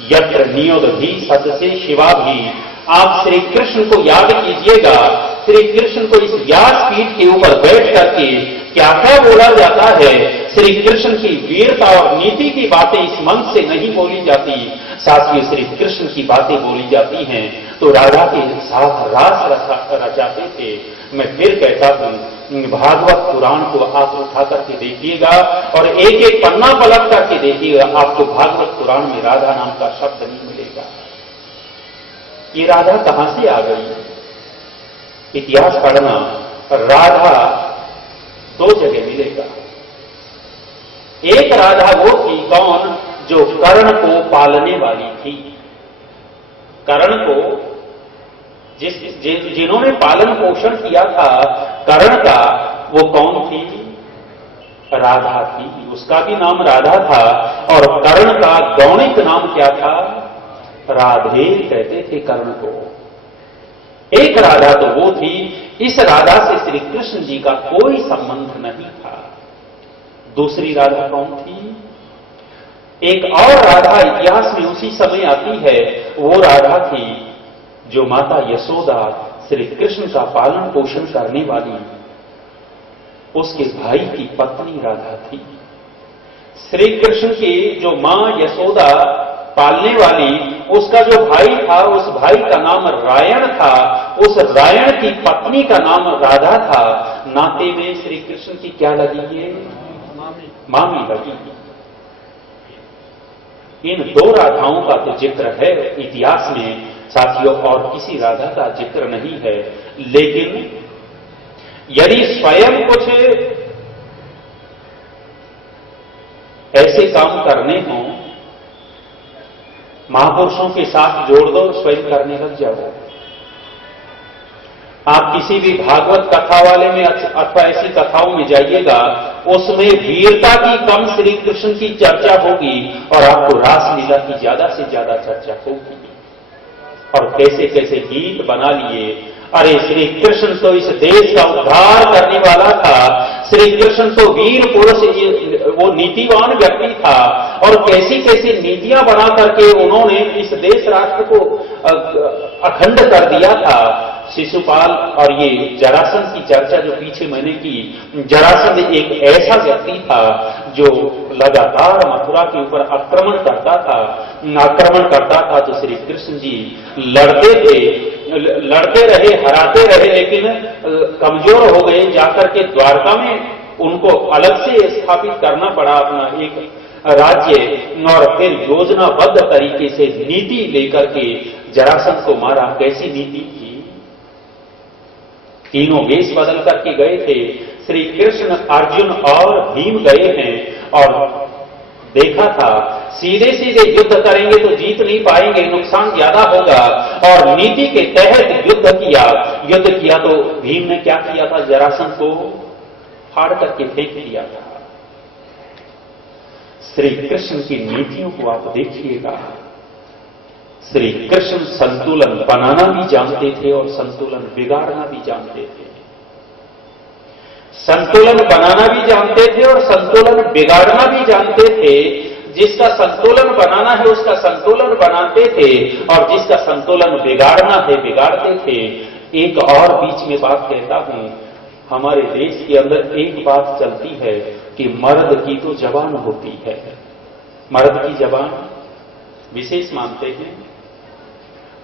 यत्र नियोदधि सदसे शिवा भी। आप श्री कृष्ण को याद कीजिएगा। श्री कृष्ण को इस व्यास पीठ के ऊपर बैठ करके क्या क्या बोला जाता है। श्री कृष्ण की वीरता और नीति की बातें इस मंच से नहीं बोली जाती, साथियों श्री कृष्ण की बातें बोली जाती हैं। तो राधा के साथ रास रचाते थे। मैं फिर कहता हूं, भागवत पुराण को आप उठा करके देखिएगा और एक एक पन्ना पलट करके देखिएगा, आपको भागवत पुराण में राधा नाम का शब्द नहीं मिलेगा। ये राधा कहां से आ गई? इतिहास पढ़ना, राधा दो जगह मिलेगा। एक राधा वो थी कौन? जो कर्ण को पालने वाली थी। कर्ण को जिन्होंने पालन पोषण किया था कर्ण का, वो कौन थी? राधा थी। उसका भी नाम राधा था और कर्ण का गौणिक नाम क्या था? राधे कहते थे कर्ण को। एक राधा तो वो थी। इस राधा से श्री कृष्ण जी का कोई संबंध नहीं था। दूसरी राधा कौन थी? एक और राधा इतिहास में उसी समय आती है। वो राधा थी जो माता यशोदा श्री कृष्ण का पालन पोषण करने वाली, उसके भाई की पत्नी राधा थी। श्री कृष्ण की जो मां यशोदा पालने वाली, उसका जो भाई था, उस भाई का नाम रायण था। उस रायण की पत्नी का नाम राधा था। नाते में श्री कृष्ण की क्या लगी है? मामी लगी। इन दो राधाओं का तो जिक्र है इतिहास में साथियों, और किसी राधा का जिक्र नहीं है। लेकिन यदि स्वयं कुछ ऐसे काम करने हों, महापुरुषों के साथ जोड़ दो, स्वयं करने लग जाओ। आप किसी भी भागवत कथा वाले में अथवा ऐसी कथाओं में जाइएगा, उसमें वीरता की कम श्री कृष्ण की चर्चा होगी और आपको रासलीला की ज्यादा से ज्यादा चर्चा होगी। और कैसे कैसे गीत बना लिए। अरे श्री कृष्ण तो इस देश का उद्धार करने वाला था। श्री कृष्ण तो वीर पुरुष, वो नीतिवान व्यक्ति था। और कैसी कैसी नीतियां बना करके उन्होंने इस देश राष्ट्र को अखंड कर दिया था। शिशुपाल और ये जरासंध की चर्चा जो पीछे मैंने की, जरासंध एक ऐसा व्यक्ति था जो लगातार मथुरा के ऊपर आक्रमण करता था। तो श्री कृष्ण जी लड़ते रहे, हराते रहे, लेकिन कमजोर हो गए। जाकर के द्वारका में उनको अलग से स्थापित करना पड़ा अपना एक राज्य, और फिर योजनाबद्ध तरीके से नीति लेकर के जरासंध को मारा। कैसी नीति थी? तीनों वेश बदल करके गए थे। श्री कृष्ण, अर्जुन और भीम गए हैं और देखा था सीधे सीधे युद्ध करेंगे तो जीत नहीं पाएंगे, नुकसान ज्यादा होगा। और नीति के तहत युद्ध किया तो भीम ने क्या किया था? जरासंध को फाड़ करके फेंक दिया था। श्री कृष्ण की नीतियों को आप देखिएगा। श्री कृष्ण संतुलन बनाना भी जानते थे और संतुलन बिगाड़ना भी जानते थे। संतुलन बनाना भी जानते थे और संतुलन बिगाड़ना भी जानते थे। जिसका संतुलन बनाना है उसका संतुलन बनाते थे और जिसका संतुलन बिगाड़ना है बिगाड़ते थे। एक और बीच में बात कहता हूं, हमारे देश के अंदर एक बात चलती है कि मर्द की तो जबान होती है। मर्द की जबान विशेष मानते हैं।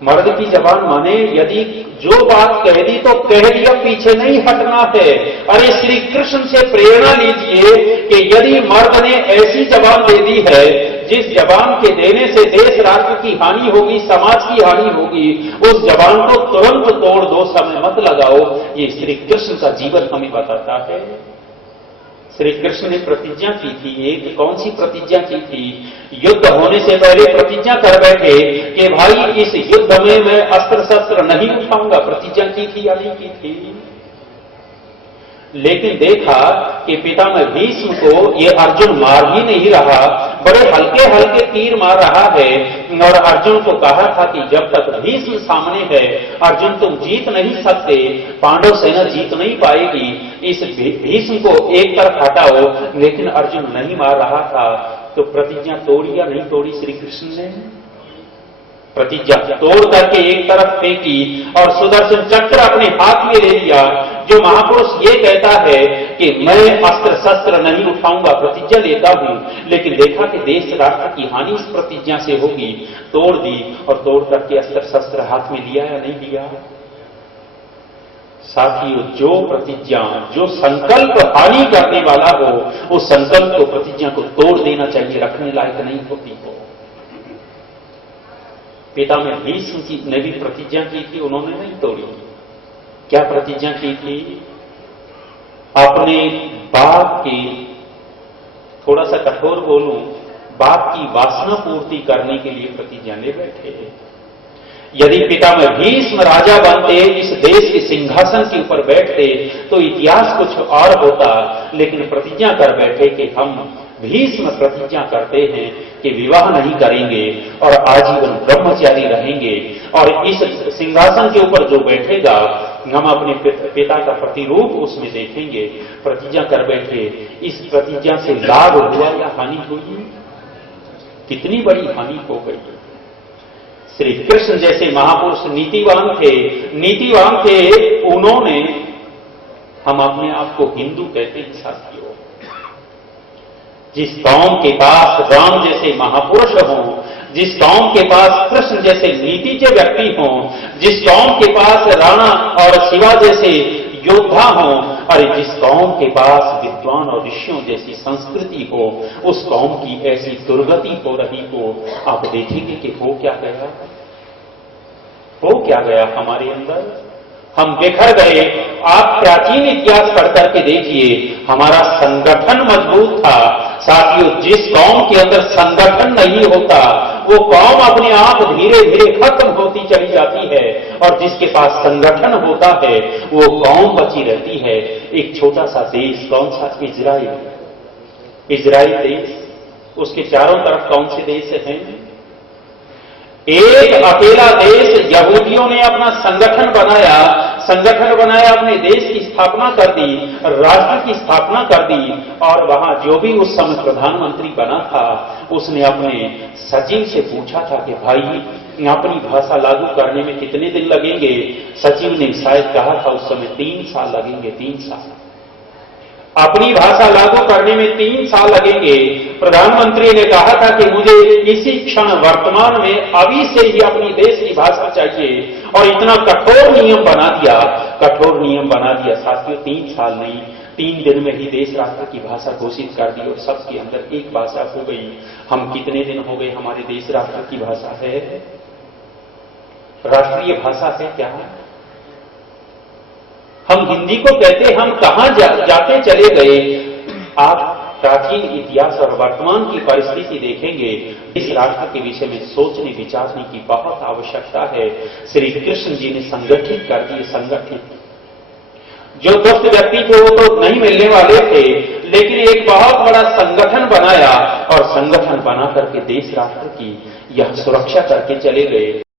मर्द की जबान माने यदि जो बात कह दी तो कह दिया, पीछे नहीं हटना है। अरे श्री कृष्ण से प्रेरणा लीजिए कि यदि मर्द ने ऐसी जबान दे दी है जिस जबान के देने से देश राष्ट्र की हानि होगी, समाज की हानि होगी, उस जबान को तुरंत तोड़ दो, समय मत लगाओ। ये श्री कृष्ण का जीवन हमें बताता है। श्री कृष्ण ने प्रतिज्ञा की थी। एक कौन सी प्रतिज्ञा की थी? युद्ध होने से पहले प्रतिज्ञा कर बैठे कि भाई इस युद्ध में मैं अस्त्र शस्त्र नहीं उठाऊंगा। प्रतिज्ञा की थी या नहीं की थी? लेकिन देखा कि पितामह भीष्म को ये अर्जुन मार ही नहीं रहा, बड़े हल्के हल्के तीर मार रहा है। और अर्जुन को कहा था कि जब तक भीष्म सामने है अर्जुन तुम जीत नहीं सकते, पांडव सेना जीत नहीं पाएगी, इस भीष्म को एक तरफ हटाओ। लेकिन अर्जुन नहीं मार रहा था। तो प्रतिज्ञा तोड़ी या नहीं तोड़ी श्री कृष्ण ने? प्रतिज्ञा तोड़ करके एक तरफ फेंकी और सुदर्शन चक्र अपने हाथ में ले लिया। जो महापुरुष ये कहता है कि मैं अस्त्र शस्त्र नहीं उठाऊंगा, प्रतिज्ञा लेता हूं, लेकिन देखा कि देश राष्ट्र की हानि इस प्रतिज्ञा से होगी, तोड़ दी और तोड़ करके अस्त्र शस्त्र हाथ में लिया या नहीं लिया। साथियों, जो प्रतिज्ञा, जो संकल्प हानि करने वाला हो, उस संकल्प को, प्रतिज्ञा को तोड़ देना चाहिए, रखने लायक नहीं होती हो। पिता में भीष्म ने भी प्रतिज्ञा की थी, उन्होंने नहीं तोड़ी। क्या प्रतिज्ञा की थी? अपने बाप की, थोड़ा सा कठोर बोलूं, बाप की वासना पूर्ति करने के लिए प्रतिज्ञा ले बैठे। यदि पिता में भीष्म राजा बनते, इस देश के सिंहासन के ऊपर बैठते, तो इतिहास कुछ और होता, लेकिन प्रतिज्ञा कर बैठे कि हम भीष्म प्रतिज्ञा करते हैं कि विवाह नहीं करेंगे और आजीवन ब्रह्मचारी रहेंगे, और इस सिंहासन के ऊपर जो बैठेगा हम अपने पिता का प्रतिरूप उसमें देखेंगे। प्रतिज्ञा कर बैठे। इस प्रतिज्ञा से लाभ हुआ या हानि हुई? कितनी बड़ी हानि हो गई। श्री कृष्ण जैसे महापुरुष नीतिवान थे, उन्होंने, हम अपने आप को हिंदू कहते हैं साथियों, जिस कौम के पास राम जैसे महापुरुष हों, जिस कौम के पास कृष्ण जैसे नीति के व्यक्ति हों, जिस कौम के पास राणा और शिवा जैसे योद्धा हों, और जिस कौम के पास विद्वान और ऋषियों जैसी संस्कृति हो, उस कौम की ऐसी दुर्गति हो रही हो, आप देखेंगे कि हो क्या गया हमारे अंदर। हम बिखर गए। आप प्राचीन इतिहास पढ़ करके देखिए, हमारा संगठन मजबूत था। साथियों, जिस कौम के अंदर संगठन नहीं होता, वो कौम अपने आप धीरे धीरे खत्म होती चली जाती है, और जिसके पास संगठन होता है वो कौम बची रहती है। एक छोटा सा देश, कौन सा? इजराइल देश, उसके चारों तरफ कौन से देश हैं? एक अकेला देश, यहूदियों ने अपना संगठन बनाया, अपने देश की स्थापना कर दी, राष्ट्र की स्थापना कर दी, और वहां जो भी उस समय प्रधानमंत्री बना था, उसने अपने सचिव से पूछा था कि भाई अपनी भाषा लागू करने में कितने दिन लगेंगे? सचिव ने शायद कहा था उस समय 3 साल लगेंगे, 3 साल। अपनी भाषा लागू करने में 3 साल लगेंगे। प्रधानमंत्री ने कहा था कि मुझे इसी क्षण वर्तमान में अभी से ही अपनी देश की भाषा चाहिए, और इतना कठोर नियम बना दिया साथियों। 3 साल नहीं, 3 दिन में ही देश राष्ट्र की भाषा घोषित कर दी, और सबके अंदर एक भाषा हो गई। हम कितने दिन हो गए हमारे देश राष्ट्र की भाषा है? राष्ट्रीय भाषा है क्या? हम हिंदी को कहते, हम कहां जाते चले गए? आप प्राचीन इतिहास और वर्तमान की परिस्थिति देखेंगे, इस राष्ट्र के विषय में सोचने विचारने की बहुत आवश्यकता है। श्री कृष्ण जी ने संगठित कर दिए, जो दुष्ट व्यक्ति थे वो तो नहीं मिलने वाले थे, लेकिन एक बहुत बड़ा संगठन बनाया, और संगठन बना करके देश राष्ट्र की यह सुरक्षा करके चले गए।